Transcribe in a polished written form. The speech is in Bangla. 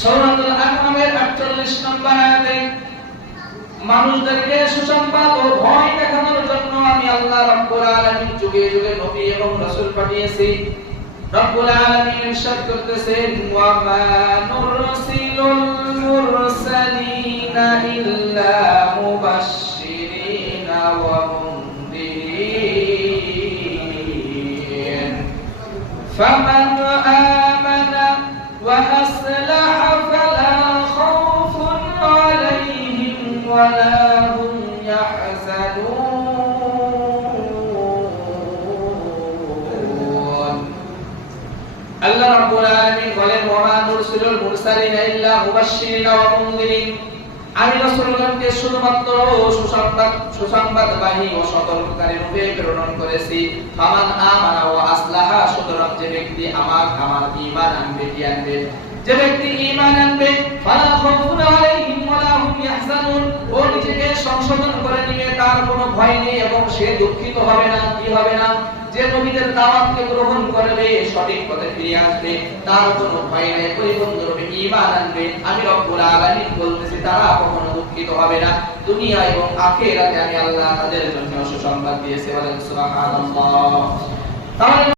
সূরাতুল আনআমের ৪৮ নম্বর আয়াতে মানুষদেরকে সুসংবাদ ও ভয় দেখানোর জন্য আমি আল্লাহ রাব্বুল আলামিন যুগে যুগে নবী এবং রাসূল পাঠিয়েছি। রব্বুল আলামিন ইরশাদ করতেছেন, ওয়া মা নুরসিলুল মুরসালিনা ইল্লা মুবাশশিরিনা ওয়া মুনদিরিন ফামান আমানা ওয়া আসলাহা ফালা খাউফুন আলাইহিম ওয়া লা হুম ইয়াহজানুন। আল্লাহ রাব্বুল আলামিন বলেন, ওয়া মা নুরসিলুল মুরসালিনা ইল্লা মুবাশশিরিনা ওয়া মুনদিরিন, আমি রাসূলগণকে শুধুমাত্র সুসংবাদবাহী ও সতর্ককারী রূপে প্রেরণ করেছি। ফামান আমানা ওয়া আসলাহা, সুতরাং যে ব্যক্তি আমার ঈমান আনবে, যে ব্যক্তি ঈমান আনবে, ফালা খাউফুন আলাইহিম ওয়া লা হুম ইয়াহজানুন, ও নিজেকে সংশোধন করে নিয়ে তার কোনো ভয় নেই এবং সে দুঃখিত হবে না। কি হবে না? যে নবীদের দাওয়াতকে গ্রহণ করবে, সঠিক পথে ফিরে আসবে, তার কোনো ভয় নেই, পরিপূর্ণরূপে ঈমান আনবে, আমি রব্বুল আলামিন বলতেছি তারা কখনো দুঃখিত হবে না। দুনিয়া এবং আখিরাতে আমি আল্লাহ তাদের জন্য সুসংবাদ দিয়েছি। বলেন সুবহানাল্লাহ। তাহলে